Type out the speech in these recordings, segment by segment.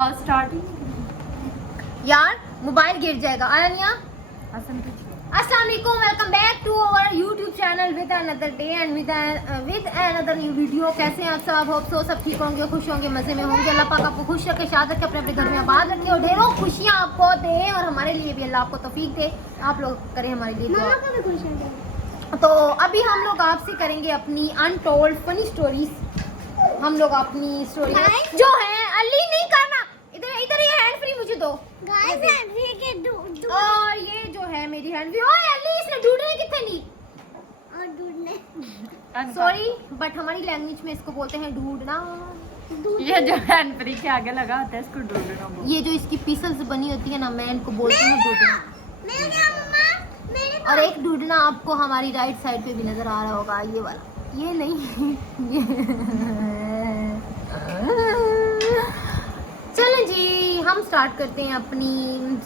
Start यार mobile गिर जाएगा। अरनिया अस्सलाम वालेकुम, welcome back to our YouTube channel with another day and with another new video. कैसे हैं आप सब? होप सो सब ठीक होंगे, खुश होंगे, मजे में होंगे। अल्लाह पाक आपको खुश रखे, शाद रखे, अपने अपने घर में आबाद रखे और ढेरों खुशियाँ आपको दे और हमारे लिए भी अल्लाह आपको तौफीक दे। आप लोग करें हमारे लिए दुआ। तो अभी हम लोग आपसे करेंगे अपनी अनटोल्ड फनी स्टोरीज। हम लोग अपनी स्टोरी जो है अली नहीं करना, इधर इधर ये हैंड फ्री मुझे दो और ये जो है मेरी हैंड फ्री। ओए अली इसने ढूंढने कितने नहीं और ढूंढने सॉरी बट हमारी लैंग्वेज में इसको बोलते हैं ढूंढना। ये जो हैंड फ्री के आगे लगा होता है इसको ढूंढना। ये जो इसकी पीसल्स बनी होती है ना, मैं इनको बोलती हूँ ढूंढना। और एक ढूंढना आपको हमारी राइट साइड पे भी नजर आ रहा होगा, ये वाला, ये नहीं ये। चलें जी, हम स्टार्ट करते हैं अपनी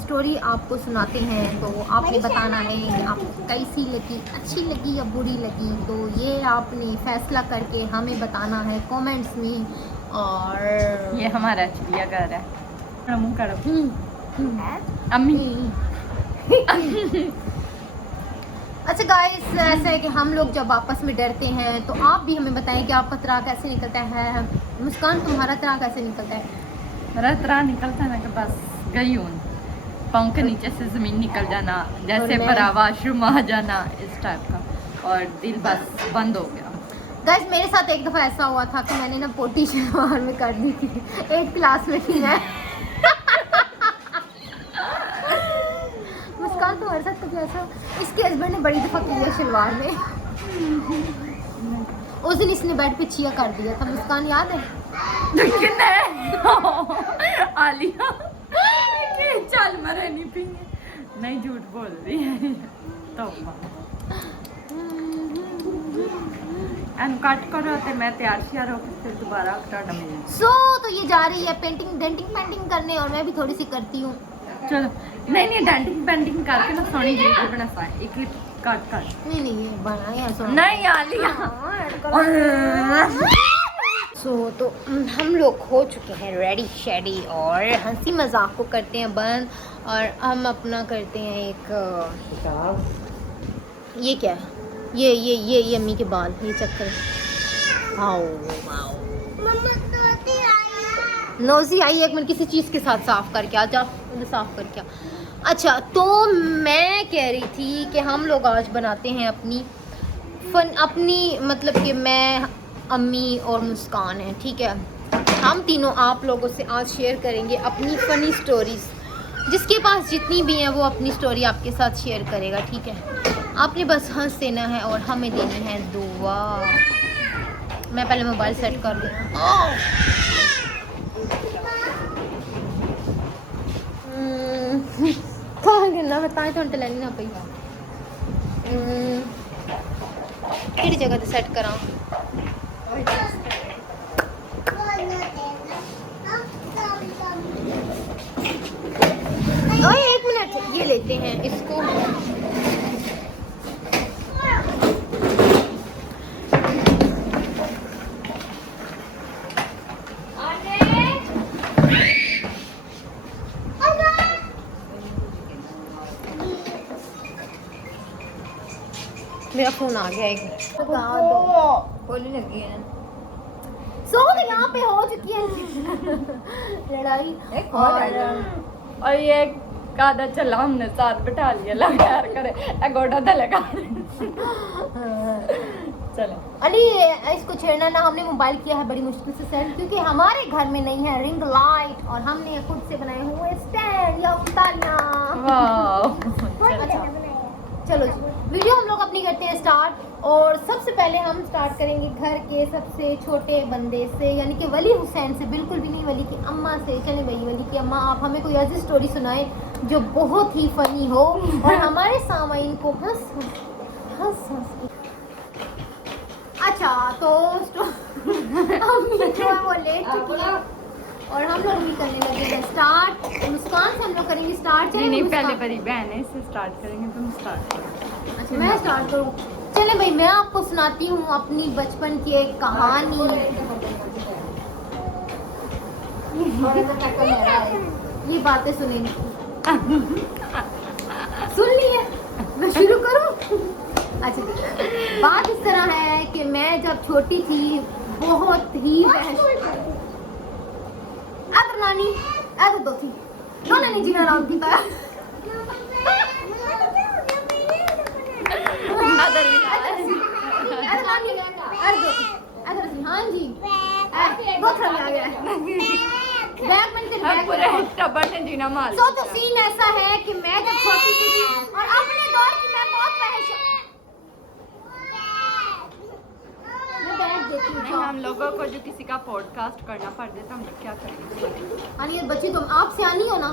स्टोरी, आपको सुनाते हैं। तो आपने बताना है कि आपको कैसी लगी, अच्छी लगी या बुरी लगी। तो ये आपने फैसला करके हमें बताना है कमेंट्स में। और ये हमारा चिड़ियाघर है। मुंह करो अम्मी। अच्छा गाइस, ऐसा है कि हम लोग जब आपस में डरते हैं तो आप भी हमें बताएं कि आपका त्राह कैसे निकलता है। मुस्कान, तुम्हारा त्राह कैसे निकलता है? मेरा त्राह निकलता है ना कि बस गई हूँ, पाँव के नीचे से जमीन निकल जाना, जैसे वाशरूम आ जाना, इस टाइप का। और दिल बस बंद हो गया। गाइस मेरे साथ एक दफ़ा ऐसा हुआ था कि मैंने ना पोटी शलवार में कर दी थी। 8th क्लास में थी मैं। मुस्कान, तुम्हारे साथ कभी ऐसा? इसके हस्बैंड ने बड़ी दफ़ा किया शलवार में। उस दिन इसने बेड पे छिया कर दिया था। मुस्कान याद है? आलिया चल मरे नहीं पिए, नहीं झूठ बोल रही है तो कट करो तो मैं तैयार श्यार हो फिर दोबारा तो ये जा रही है पेंटिंग डेंटिंग करने और मैं भी थोड़ी सी करती हूँ। चलो नहीं डेंटिंग करके ना सोनी जी बना पाए एक काट नहीं ये बनाया नहीं आलिया। तो हम लोग हो चुके हैं रेडी शेडी और हंसी मजाक को करते हैं बंद। और हम अपना करते हैं एक ये क्या है, ये अम्मी के बाल, ये चक्कर। आओ नोजी आई, एक मिनट किसी चीज़ के साथ साफ करके आ जा, साफ करके आ। अच्छा, तो मैं कह रही थी कि हम लोग आज बनाते हैं अपनी मतलब कि मैं, अम्मी और मुस्कान है, ठीक है। हम तीनों आप लोगों से आज शेयर करेंगे अपनी फ़नी स्टोरीज़। जिसके पास जितनी भी हैं वो अपनी स्टोरी आपके साथ शेयर करेगा, ठीक है। आपने बस हंस देना है और हमें देनी है दुआ। मैं पहले मोबाइल सेट कर लूँ। कहाँ गिरना बताएं तो टलनी ना पई किहड़ी जगह ते सेट करा। एक मिनट, ये लेते हैं इसको। मेरा फोन आ गया एक बोलने लगी है। तो यहाँ पे हो चुकी है लड़ाई और ये कादा चला हमने साथ बिठा लिया लगार करे गोडा था लगा। चलो अली, इसको छेड़ना ना। हमने मोबाइल किया है बड़ी मुश्किल से सेट, क्योंकि हमारे घर में नहीं है रिंग लाइट और हमने खुद से बनाए हुए स्टैंड या उतारियां। चलो जी, वीडियो हम लोग अपनी करते हैं स्टार्ट। और सबसे पहले हम स्टार्ट करेंगे घर के सबसे छोटे बंदे से, यानी कि वली हुसैन से। बिल्कुल भी नहीं वली की अम्मा से। चले भाई वली की अम्मा, आप हमें कोई ऐसी स्टोरी सुनाएं जो बहुत ही फनी हो और हमारे सामाइन को हंस हंस। अच्छा, तो अम्मी जो है वो लेट चुकी है और हम लोग भी करने लगे हैं स्टार्ट। मुस्कान से हम लोग करेंगे स्टार्ट। नहीं पहले बड़ी बहन है, इससे स्टार्ट करेंगे, तुम स्टार्ट करो। अच्छा मैं स्टार्ट करूँ? चले भाई, मैं आपको सुनाती हूँ अपनी बचपन की एक कहानी। ये बातें सुनेंगी। सुन ली है, मैं शुरू करूं? अच्छा, बात इस तरह है कि मैं जब छोटी थी बहुत ही अदर नानी अदर दो थी दो नानी जी का नाम थी था। हाँ जी, दो थ्रा में आ गया है। बैग में तेरे बैग पूरे टब्बर ने जीना मार तो सीन ऐसा है कि मैं जब छोटी सी थी और अपने दौर की मैं बहुत मैं बैग देती हूँ। हम लोगों को जो किसी का पॉडकास्ट करना पड़ जाता हम लोग क्या करेंगे? अनिया बच्ची तुम आपसे आनी हो ना,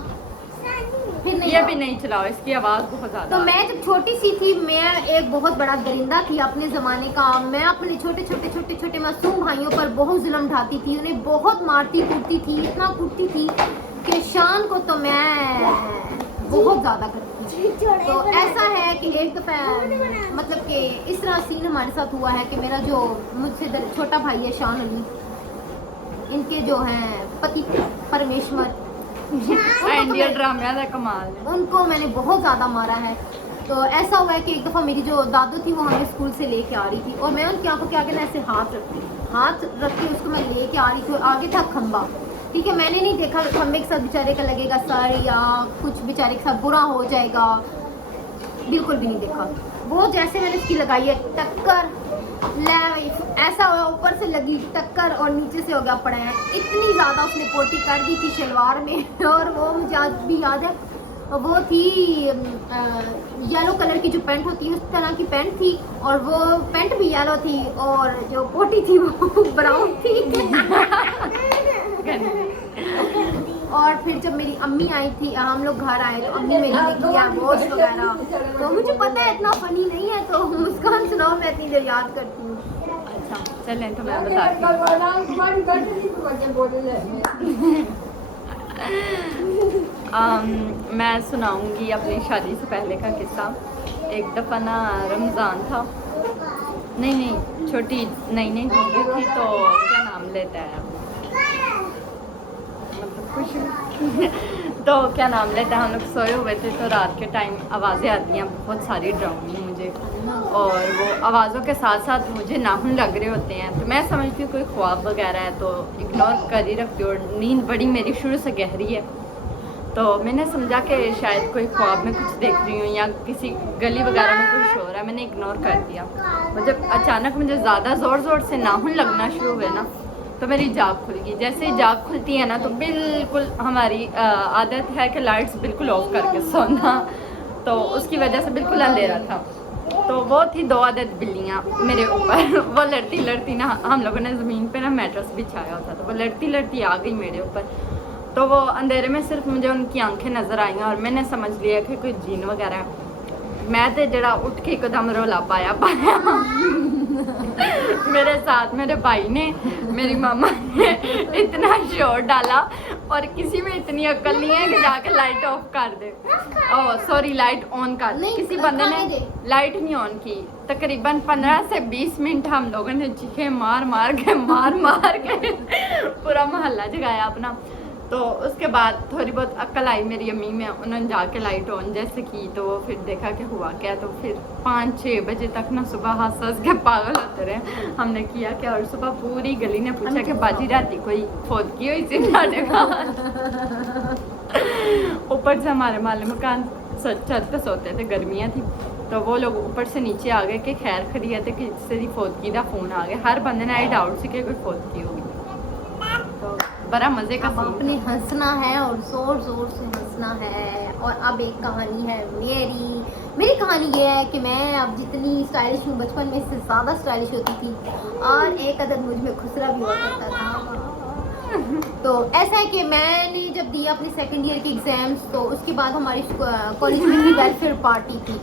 फिर नहीं ये भी नहीं चलाओ, इसकी आवाज़ बहुत ज़्यादा। तो मैं जब छोटी सी थी, मैं एक बहुत बड़ा दरिंदा थी अपने ज़माने का। मैं अपने छोटे मासूम भाइयों पर बहुत जुल्म ढाती थी, उन्हें बहुत मारती कूटती थी, इतना कूटती थी कि शान को तो मैं बहुत ज़्यादा करती थी। तो ऐसा है कि एक दफ़ा मतलब कि इस तरह सीन हमारे साथ हुआ है कि मेरा जो मुझसे छोटा भाई है शान अली, इनके जो हैं पति परमेश्वर, इंडियन ड्रामे का कमाल है। उनको मैंने बहुत ज़्यादा मारा है। तो ऐसा हुआ है कि एक दफ़ा मेरी जो दादू थी वो हमें स्कूल से लेके आ रही थी और मैं उनकी आंखों के आगे ना ऐसे हाथ रख के उसको मैं लेके आ रही थी और आगे था खंबा। ठीक है, मैंने नहीं देखा खंबे के साथ बेचारे का लगेगा सर या कुछ बेचारे के साथ बुरा हो जाएगा, बिल्कुल भी नहीं देखा। वो जैसे मैंने उसकी लगाई है टक्कर, ऐसा हुआ ऊपर से लगी टक्कर और नीचे से हो गया पड़ा है। इतनी ज़्यादा उसने पोटी कर दी थी शलवार में और वो मुझे आज भी याद है। वो थी येलो कलर की जो पैंट होती है उस तरह की पैंट थी और वो पैंट भी येलो थी और जो पोटी थी वो ब्राउन थी। और फिर जब मेरी अम्मी आई थी, हम लोग घर आए तो अम्मी मेरी ने किया गोश्त वगैरह। तो मुझे पता है इतना फनी नहीं है, तो मुस्कान सुनाओ, मैं इतनी देर याद करती हूँ। अच्छा चलें तो मैं बताती हूँ। मैं सुनाऊंगी अपनी शादी से पहले का किस्सा। एक दफ़ा ना रमज़ान था, नहीं छोटी नहीं छोटी थी, तो क्या नाम लेता है तो क्या नाम लेते हैं, हम लोग सोए हुए थे तो रात के टाइम आवाज़ें आती हैं बहुत सारी डरावनी मुझे, और वो आवाज़ों के साथ साथ मुझे नाखून लग रहे होते हैं। तो मैं समझती हूँ कोई ख्वाब वगैरह है तो इग्नोर कर ही रखती हूँ। नींद बड़ी मेरी शुरू से गहरी है, तो मैंने समझा कि शायद कोई ख्वाब में कुछ देख रही हूँ या किसी गली वगैरह में कुछ हो रहा है, मैंने इग्नोर कर दिया। जब अचानक मुझे ज़्यादा ज़ोर से नाखून लगना शुरू हुए ना, तो मेरी जाग खुल गई। जैसे ही जाग खुलती है ना, तो बिल्कुल हमारी आदत है कि लाइट्स बिल्कुल ऑफ करके सोना, तो उसकी वजह से बिल्कुल अंधेरा था। तो वो थी 2 आदत बिल्लियाँ मेरे ऊपर वो लड़ती ना, हम लोगों ने ज़मीन पे ना मैट्रेस बिछाया होता, तो वो लड़ती आ गई मेरे ऊपर। तो वो अंधेरे में सिर्फ मुझे उनकी आंखें नज़र आई और मैंने समझ लिया कि कोई जीन वगैरह है। मैं तो जरा उठ के एकदम रोला पाया मेरे साथ मेरे भाई ने, मेरी मामा ने इतना शोर डाला, और किसी में इतनी अक्ल नहीं है कि जाके लाइट ऑफ कर दे, ओह सॉरी लाइट ऑन कर दे। किसी बंदे ने लाइट नहीं ऑन की। तकरीबन 15 से 20 मिनट हम लोगों ने चीखे मार मार के पूरा मोहल्ला जगाया अपना। तो उसके बाद थोड़ी बहुत अक्ल आई मेरी अम्मी में, उन्होंने जाके लाइट ऑन जैसे की, तो फिर देखा कि हुआ क्या। तो फिर 5-6 बजे तक ना सुबह हंस के पागल होते रहे, हमने किया क्या। और सुबह पूरी गली ने पूछा कि बाजी राती कोई फौदगी हुई थी ऊपर से हमारे माले मकान छत पे सोते थे, गर्मियाँ थी, तो वो लोग ऊपर से नीचे आ गए कि खैर खरीद है कि किसी फौदगी का फ़ोन आ गया। हर बंदे ने आई डाउट से कि कोई फौदगी होगी। तो बड़ा मज़े का अपने हंसना है और ज़ोर से हंसना है। और अब एक कहानी है मेरी कहानी ये है कि मैं अब जितनी स्टाइलिश हूँ, बचपन में इससे ज़्यादा स्टाइलिश होती थी और एक अदद मुझ में खुसरा भी हुआ करता था। तो ऐसा है कि मैंने जब दिया अपने सेकंड ईयर के एग्ज़ाम्स, तो उसके बाद हमारी कॉलेज में ही वेलफेयर पार्टी थी।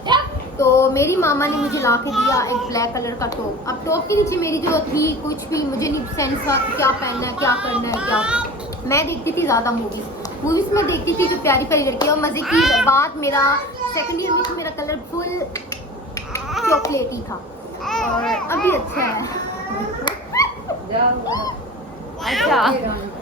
तो मेरी मामा ने मुझे ला के दिया एक ब्लैक कलर का टॉप। अब टॉप के नीचे मेरी जो थी कुछ भी मुझे नहीं सेंस था कि क्या पहनना है, क्या करना है, क्या। मैं देखती थी ज़्यादा मूवीज़ में देखती थी जो प्यारी लड़की। और मज़े की बात, मेरा सेकंड ईयर में मेरा कलर फुल चॉकलेटी था और अभी अच्छा है। अच्छा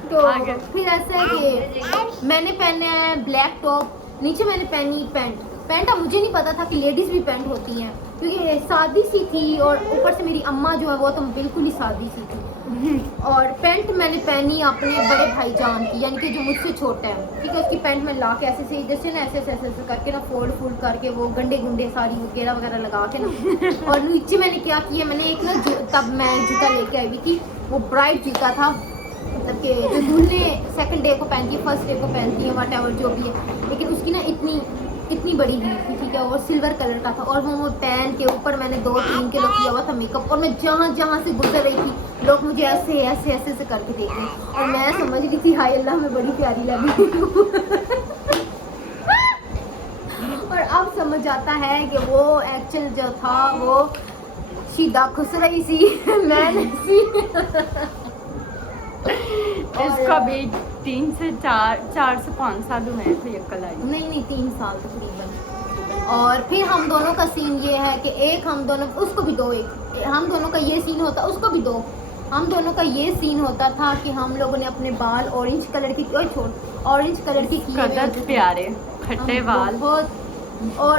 तो आगे। फिर ऐसा है कि मैंने पहना है ब्लैक टॉप, नीचे मैंने पहनी पैंट। पैंट अब मुझे नहीं पता था कि लेडीज भी पैंट होती हैं, क्योंकि सादी सी थी और ऊपर से मेरी अम्मा जो है वो तो बिल्कुल ही सादी सी थी। और पैंट मैंने पहनी अपने बड़े भाईजान की, यानी कि जो मुझसे छोटा है, ठीक है। उसकी पैंट में ला के ऐसे से जैसे ना ऐसे ऐसे करके ना फोल्ड करके वो गंडे गुंडे सारी वगैरह वगैरह लगा के ना और नीचे मैंने क्या किया, मैंने एक ना तब मैं जूता लेके आई हुई थी, वो ब्राइट जूता था, मतलब कि जो दूल्हे सेकंड डे को पहनती है, फर्स्ट डे को पहनती है, वट एवर जो भी है, लेकिन उसकी ना इतनी बड़ी हील थी, ठीक है। वो सिल्वर कलर का था और वो पहन के ऊपर मैंने 2-3 किलो किया हुआ था मेकअप, और मैं जहाँ से गुजर रही थी लोग मुझे ऐसे से करके देख रहे, और मैं समझ रही थी हाय अल्लाह मैं बड़ी प्यारी लग रही हूँ। और अब समझ आता है कि वो एक्चुअल जो था वो सीधा खुश रही सी, मैं नहीं सी। इसका भी 3 से 4 से 5 साल हुए हैं ये कल आई। नहीं 3 साल तकरीबन। और फिर हम दोनों का सीन ये है कि एक हम दोनों, उसको भी 2, एक हम दोनों का ये सीन होता, उसको भी 2, हम दोनों का ये सीन होता था कि हम लोगों ने अपने बाल ऑरेंज कलर की, ऑरेंज कलर की किए हुए कदर प्यारे खट्टे बाल बहुत। और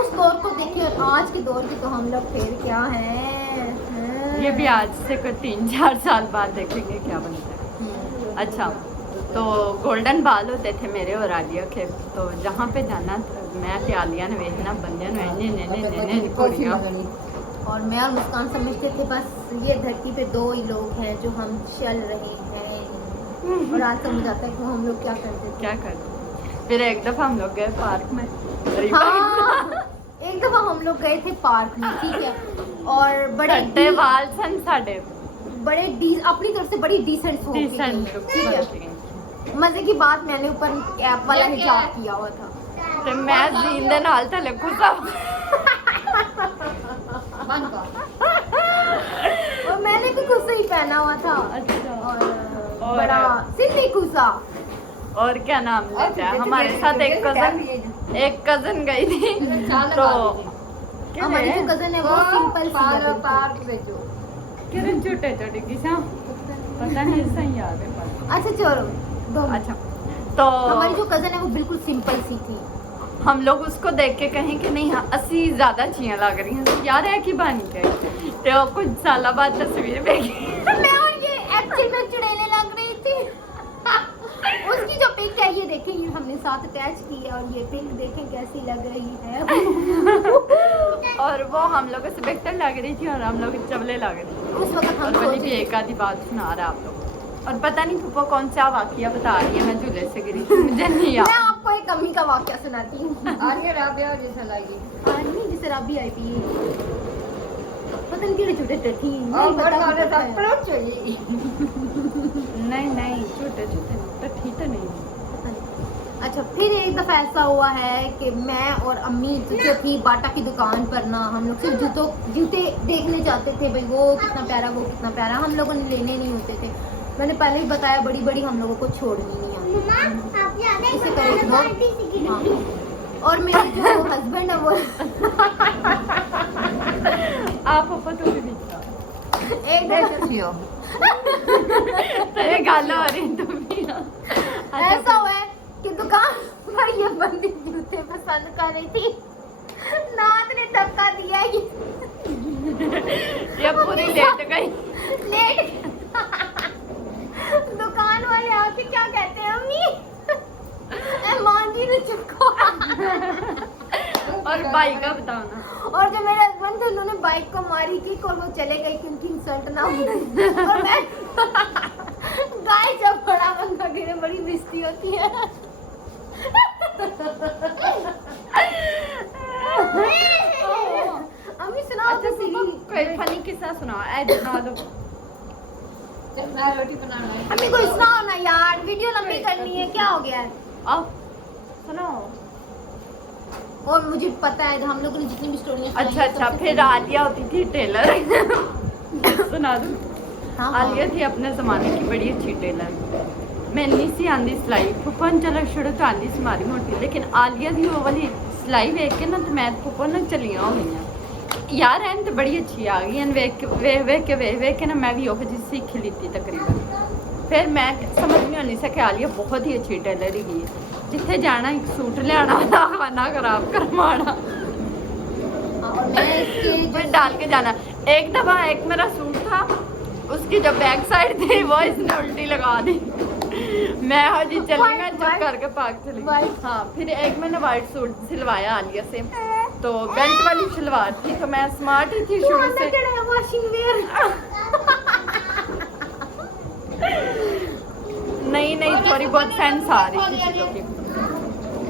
उस दौर को देखिए और आज के दौर की तो हम लोग फिर क्या है, ये भी आज से कोई 3-4 साल बाद देखेंगे क्या बनता है। अच्छा, तो गोल्डन बाल होते थे मेरे और आलिया के, तो जहाँ पे जाना मैं ते आलिया ने वेखना बंदे ने कुड़ियाँ, और मैं और मुस्कान समझते थे बस ये धरती पे 2 ही लोग हैं जो हम चल रहे हैं, और आज समझ आता है कि हम लोग क्या करते थे। क्या करते। फिर एक दफ़ा हम लोग गए पार्क में, हाँ, एक दफा हम लोग गए थे पार्क में, ठीक है, और खट्टे बाल सन साढ़े बड़े अपनी तरफ से बड़ी डिसेंट हो ठीक है। मजे की बात, मैंने ऊपर कैप वाला हिजाब किया हुआ था, तो मैं जीन दे नाल थले खुसा और मैंने भी खुसा ही पहना हुआ था। अच्छा। और बड़ा सिल्ली खुसा। और क्या नाम लेता है, हमारे साथ एक कजन गई थी, तो हमारी जो कजन है वो सिंपल सी है, किरण छोटे किसा पता नहीं, सही याद है पर। अच्छा चलो, अच्छा, तो हमारी जो कजन है वो बिल्कुल सिंपल सी थी। हम लोग उसको देख के कहें कि नहीं हाँ असी ज्यादा अच्छियां लग रही हैं, तो यार है कि बनी गई, तो कुछ साल बाद तस्वीर देखी मैं और ये एक्चुअल में चुड़ैलें लग रही थी। उसकी जो पिक है ये देखें, ये हमने साथ अटैच की है, और ये पिक देखें कैसी लग रही है। और वो हम लोगों से बेहतर लग रही थी और हम लोग चबले लग रहे थे। उस वक्त हम और भी एक आधी बात सुना रहा आप लोग, और पता नहीं पप्पा कौन सा वाकया बता रही है, मैं झूले से गिरी थी, मुझे नहीं मैं याद। आपको एक अम्मी का वाकया सुनाती हूँ। आलिया राबिया जैसा लगी नहीं जिसे राबी आई थी, पता नहीं किहड़े छोटे टठी और बड़ वाले थप्पड़ चाहिए नहीं छोटे ठीक तो नहीं। अच्छा, फिर एक दफा ऐसा हुआ है कि मैं और अम्मी जो थी बाटा की दुकान पर ना, हम लोग सिर्फ जूते देखने जाते थे, भाई वो कितना प्यारा, वो कितना प्यारा, हम लोगों ने लेने नहीं होते थे। मैंने पहले ही बताया बड़ी हम लोगों को छोड़नी नहीं आती, इसे करें हाँ। और मेरे जो हस्बैंड है वो आप पापा तो भी दिखता एक दफा तेरे गाल हो रही तुम भी। ऐसा हुआ है कि दुकान पर ये बंदी जूते पसंद कर रही थी, नाद ने धक्का दिया ये पूरी लेट गई। लेट दुकान वाले आके क्या कहते हैं अम्मी मांझी ने चुको। और भाई का बताना, और जो मेरे हस्बैंड थे उन्होंने बाइक को मारी किक और वो चले गए कि उनकी इंसल्ट ना हो। और मैं गाय जब बड़ा बंदा गिरे बड़ी बेइज्जती होती है। अम्मी सुनाओ अच्छा तो सही। कोई फनी किस्सा सुनाओ, ऐ सुना दो। मैं रोटी बनाना है अम्मी कोई सुनाओ ना यार, वीडियो लंबी करनी है, क्या हो गया है? आओ सुनाओ। और मुझे पता है हम लोगों ने जितनी भी स्टोरियां अच्छा फिर आलिया होती थी टेलर। सुना दो। हाँ, आलिया थी अपने ज़माने की बड़ी अच्छी टेलर। मैं नहीं सी आंदी सिलाई, फुफन चलो शुरू तो आंदी सी मारी मोटी, लेकिन आलिया दी वो वाली सिलाई वेख के ना तो मैं फुफन ना चलियां हो गई यार, एन तो बड़ी अच्छी आ गई, वेख के ना मैं भी ओह जी सीख ली थी तकरीबन। फिर मैं समझ नहीं आनी सा ख्याल ये बहुत ही अच्छी टेलर ही है जिथे जाना एक सूट लियाना ना खाना खराब करवाना और मैं इसके फिर डाल के जाना। एक दफा एक मेरा सूट था उसकी जो बैक साइड थी वो इसने उल्टी लगा दी। मैं हो जी चली मैं चुप White- करके भाग चली White- हाँ फिर एक मैंने वाइट सूट सिलवाया आलिया से तो बेल्ट वाली सलवार थी तो मैं स्मार्ट ही थी शुरू से वॉशिंग वेयर नहीं थोड़ी बहुत सेंस आ रही थी चीज़ों की।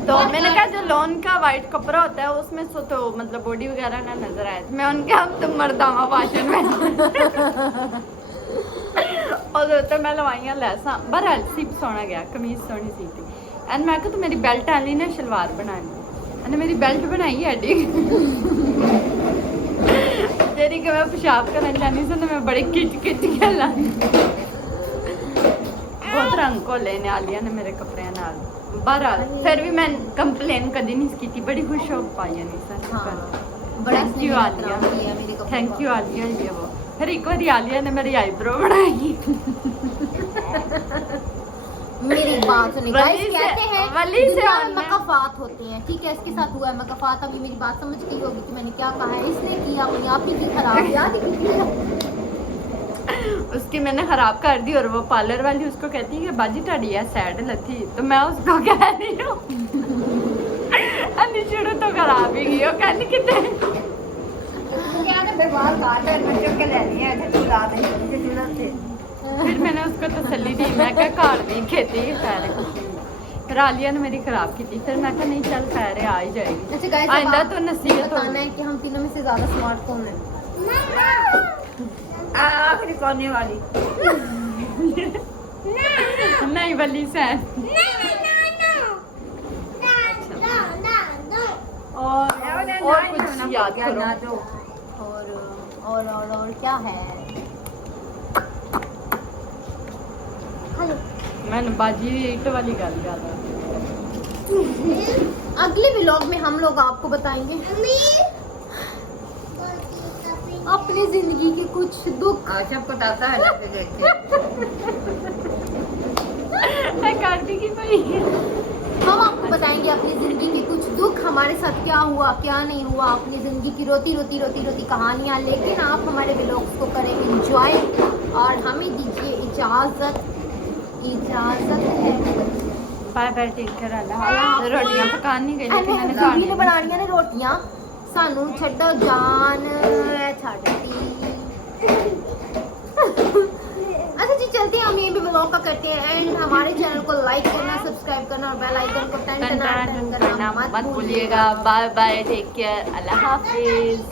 तो मैंने कहा जो लॉन का वाइट कपड़ा होता है उसमें सो तो मतलब बॉडी वगैरह ना नजर आए मैं उनके हम तुम मर्दावा फैशन में और तो मैं लवाइयां लैसा बहरहाल सिप सोना गया कमीज सोनी सी थी एंड मैं कहा तो मेरी बेल्ट आली ने शलवार बनानी मैंने मेरी बेल्ट बनाई है एडी तेरी कि मैं पेशाब करना चाहनी सी मैं बड़े खिच के लानी बहुत रंग को लेने आलिया ने मेरे कपड़े नाल बहरहाल फिर भी मैं कंप्लेन कभी नहीं की थी बड़ी खुश हो पाई नहीं सर बड़ा thank you Alia thank you Alia ये वो फिर एक बार आलिया ने मेरी आईब्रो बनाई मेरी बात सुनिए वली गाइस से- कहते हैं वली से दुनिया में हमने- मकाफात होते हैं ठीक है इसके साथ हुआ है मकाफात अभी मेरी बात समझ गई होगी कि मैंने क्या कहा है इसने किया अपनी आप ही की खराब याद ही की उसकी मैंने खराब कर दी और वो पार्लर वाली उसको कहती है कि बाजी टाड़ी है सैड लथी तो मैं उसको कह रही हूँ अली शुरू तो खराब ही गई वो कहनी कितने क्या ना फिर बाहर काट है बच्चों के लेनी है ऐसे चुला नहीं किसी जरूरत से फिर मैंने उसको तसल्ली दी मैं क्या कार दी खेती खैर कुछ नहीं। फिर आलिया ने मेरी खराब की थी फिर मैं कहा नहीं चल खैर है आ ही जाएगी अच्छा गाइस आइंदा तो नसीहत बताना है कि हम तीनों में से ज्यादा स्मार्ट कौन है आखिरी कोने वाली नहीं वली सैन और कुछ याद करो और क्या है हेलो मैंने बाजी ईट वाली गल याद आ अगले व्लॉग में हम लोग आपको बताएंगे अपनी जिंदगी के कुछ दुख आशा बताता है ना फिर देख के मैं काटी की भाई हम आपको बताएंगे अपनी जिंदगी के कुछ दुख हमारे साथ क्या हुआ क्या नहीं हुआ अपनी जिंदगी की रोती कहानियाँ लेकिन आप हमारे व्लॉग्स को करें एंजॉय और हमें दीजिए इजाजत है बाय बाय टेक केयर अल्लाह रोटियां पकान नहीं गई लेकिन मैंने बीवी ने खानी बनानियां ने रोटियां सानू छड्डो जान छड्डती अच्छा जी चलते हैं हम ये भी ब्लॉग का करते हैं एंड हमारे चैनल को लाइक करना सब्सक्राइब करना और बेल आइकन को टन करना मत भूलिएगा बाय बाय टेक केयर अल्लाह हाफिज।